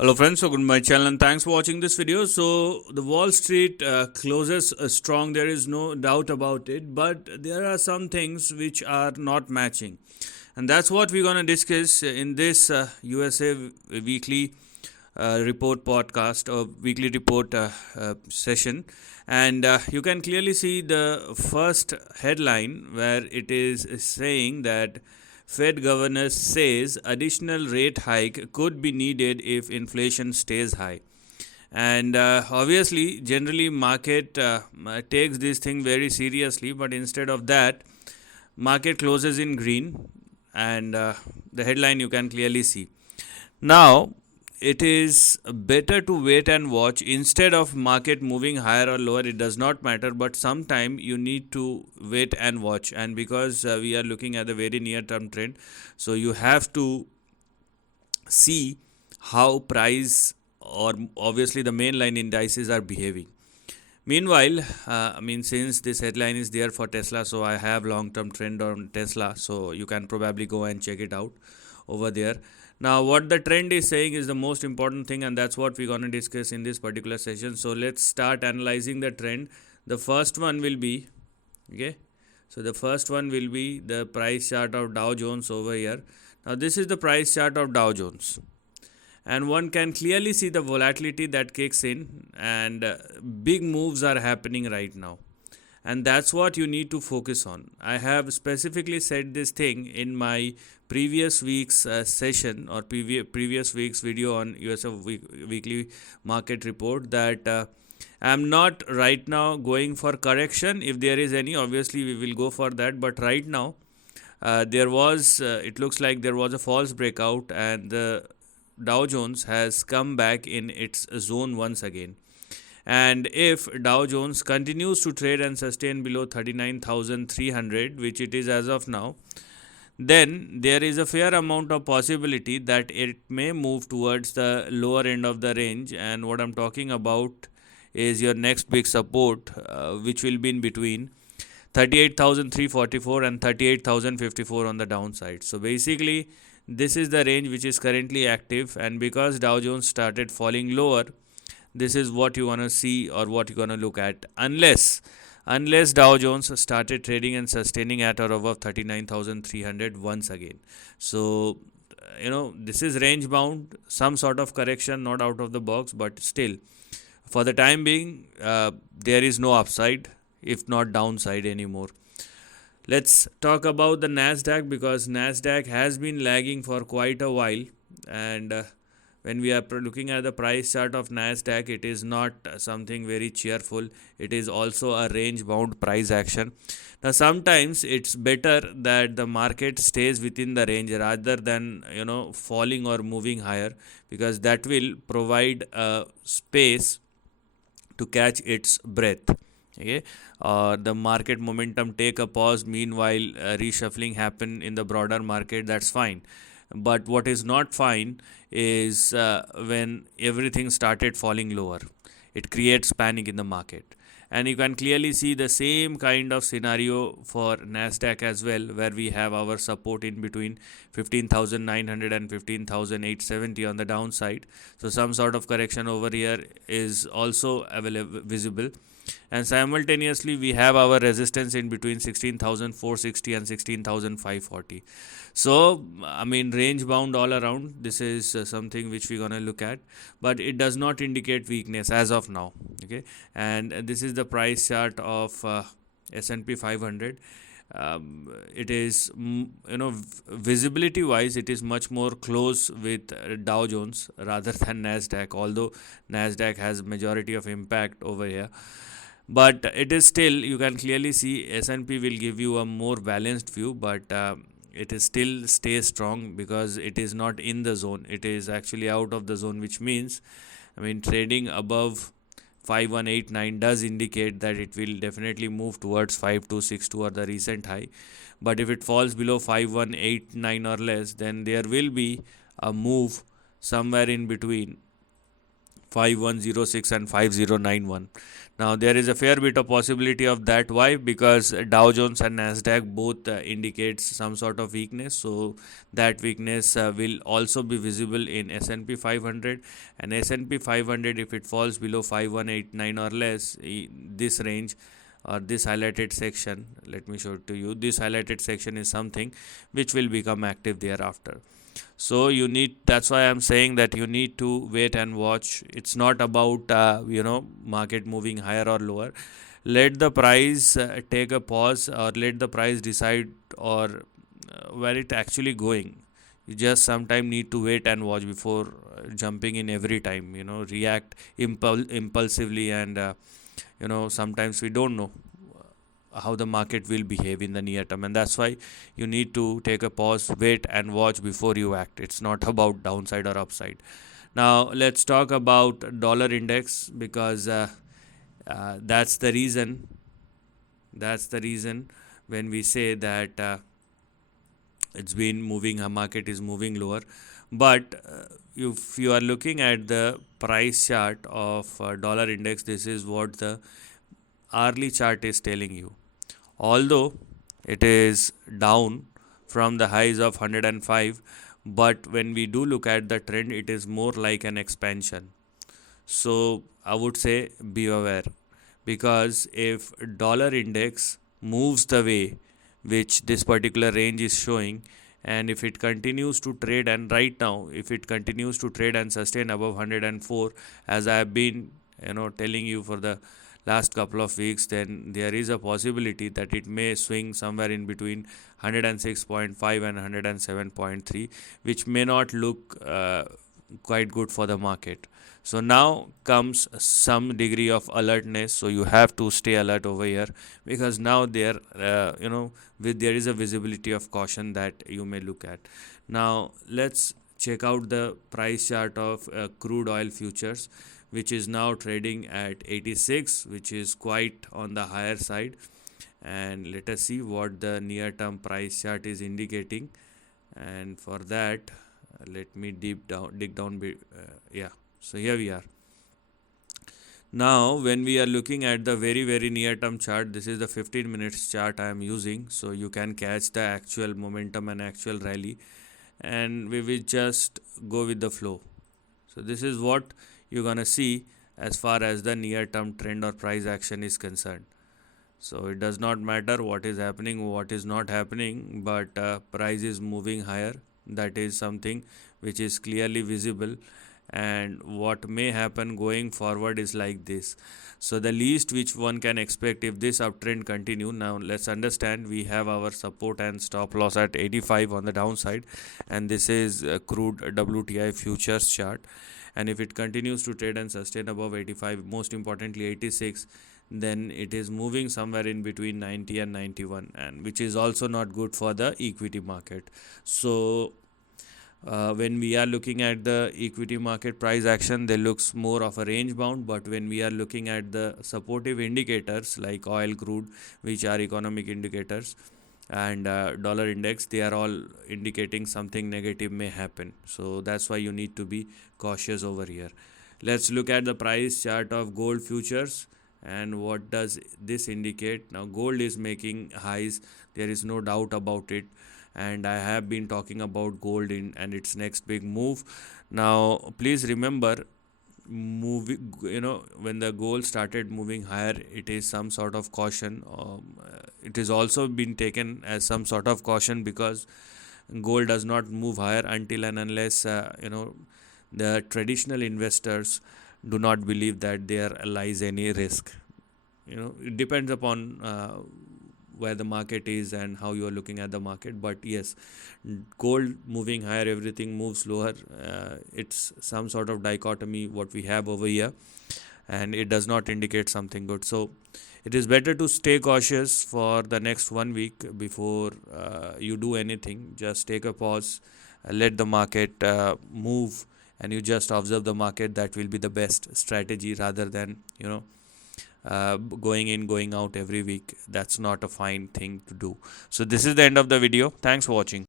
Hello friends, welcome to my channel and thanks for watching this video. So the Wall Street closes strong, there is no doubt about it, but there are some things which are not matching, and that's what we're going to discuss in this USA weekly report podcast or weekly report session. And you can clearly see the first headline where it is saying that Fed governor says additional rate hike could be needed if inflation stays high. And obviously, generally, market takes this thing very seriously, but instead of that, market closes in green, and the headline you can clearly see. Now, it is better to wait and watch instead of market moving higher or lower. It does not matter, but sometime you need to wait and watch. And because we are looking at the very near term trend, so you have to see how price or obviously the mainline indices are behaving. Meanwhile, since this headline is there for Tesla, so I have long term trend on Tesla, so you can probably go and check it out over there. Now, what the trend is saying is the most important thing, and that's what we're going to discuss in this particular session. So let's start analyzing the trend. The first one will be, okay, so the first one will be the price chart of Dow Jones over here. Now, this is the price chart of Dow Jones, and one can clearly see the volatility that kicks in, and big moves are happening right now, and that's what you need to focus on. I have specifically said this thing in my previous week's session or previous week's video on USA weekly market report that I'm not right now going for correction. If there is any, obviously we will go for that, but right now it looks like there was a false breakout, and the Dow Jones has come back in its zone once again. And if Dow Jones continues to trade and sustain below 39,300, which it is as of now, then there is a fair amount of possibility that it may move towards the lower end of the range. And what I'm talking about is your next big support, which will be in between 38,344 and 38,054 on the downside. So basically, this is the range which is currently active, and because Dow Jones started falling lower, this is what you want to see or what you're going to look at, unless Dow Jones started trading and sustaining at or above 39,300 once again. So this is range bound, some sort of correction, not out of the box, but still for the time being there is no upside, if not downside anymore. Let's talk about the Nasdaq, because Nasdaq has been lagging for quite a while, and when we are looking at the price chart of Nasdaq, it is not something very cheerful. It is also a range bound price action. Now, sometimes it's better that the market stays within the range rather than falling or moving higher, because that will provide a space to catch its breath. Okay, the market momentum take a pause, meanwhile reshuffling happen in the broader market. That's fine, but what is not fine is when everything started falling lower. It creates panic in the market, and you can clearly see the same kind of scenario for Nasdaq as well, where we have our support in between 15,900 and 15,870 on the downside. So some sort of correction over here is also visible, and simultaneously we have our resistance in between 16,460 and 16,540. So range bound all around. This is something which we're gonna look at, but it does not indicate weakness as of now. Okay, and this is the price chart of S&P 500. It is visibility wise, it is much more close with Dow Jones rather than Nasdaq, although Nasdaq has majority of impact over here. But it is still, you can clearly see S&P will give you a more balanced view, but it is still stays strong because it is not in the zone. It is actually out of the zone, which means trading above 5189 does indicate that it will definitely move towards 5262 or the recent high. But if it falls below 5189 or less, then there will be a move somewhere in between 5106 and 5091. Now there is a fair bit of possibility of that. Why? Because Dow Jones and Nasdaq both indicates some sort of weakness, so that weakness will also be visible in S&P 500, and S&P 500, if it falls below 5189 or less, this range or this highlighted section, let me show it to you, this highlighted section is something which will become active thereafter. So you need, that's why I'm saying that you need to wait and watch. It's not about market moving higher or lower. Let the price take a pause, or let the price decide, or where it actually going. You just sometime need to wait and watch before jumping in every time, react impulsively, and sometimes we don't know how the market will behave in the near term, and that's why you need to take a pause, wait and watch before you act. It's not about downside or upside. Now let's talk about dollar index, because that's the reason when we say that it's been moving, a market is moving lower. But if you are looking at the price chart of dollar index, this is what the hourly chart is telling you. Although it is down from the highs of 105, but when we do look at the trend, it is more like an expansion. So I would say be aware, because if dollar index moves the way which this particular range is showing, and if it continues to trade, and right now if it continues to trade and sustain above 104, as I have been telling you for the last couple of weeks, then there is a possibility that it may swing somewhere in between 106.5 and 107.3, which may not look quite good for the market. So now comes some degree of alertness, so you have to stay alert over here, because now there there is a visibility of caution that you may look at. Now let's check out the price chart of crude oil futures, which is now trading at 86, which is quite on the higher side. And let us see what the near term price chart is indicating, and for that let me dig down so here we are. Now when we are looking at the very near term chart, this is the 15 minutes chart I am using, so you can catch the actual momentum and actual rally, and we will just go with the flow. So this is what you're gonna see as far as the near term trend or price action is concerned. So it does not matter what is happening, what is not happening, but price is moving higher. That is something which is clearly visible, and what may happen going forward is like this. So the least which one can expect if this uptrend continue. Now let's understand, we have our support and stop loss at 85 on the downside, and this is crude WTI futures chart, and if it continues to trade and sustain above 85, most importantly 86, then it is moving somewhere in between 90 and 91, and which is also not good for the equity market. So when we are looking at the equity market price action, they looks more of a range bound, but when we are looking at the supportive indicators like oil, crude, which are economic indicators, and dollar index, they are all indicating something negative may happen. So that's why you need to be cautious over here. Let's look at the price chart of gold futures, and what does this indicate? Now gold is making highs, there is no doubt about it, and I have been talking about gold and its next big move. Now please remember, when the gold started moving higher, it is some sort of caution. It is also been taken as some sort of caution, because gold does not move higher until and unless the traditional investors do not believe that there lies any risk. It depends upon where the market is and how you are looking at the market. But yes, gold moving higher, everything moves lower. It's some sort of dichotomy what we have over here, and it does not indicate something good. So it is better to stay cautious for the next 1 week before you do anything. Just take a pause, let the market move, and you just observe the market. That will be the best strategy, rather than going in, going out every week. That's not a fine thing to do. So this is the end of the video. Thanks for watching.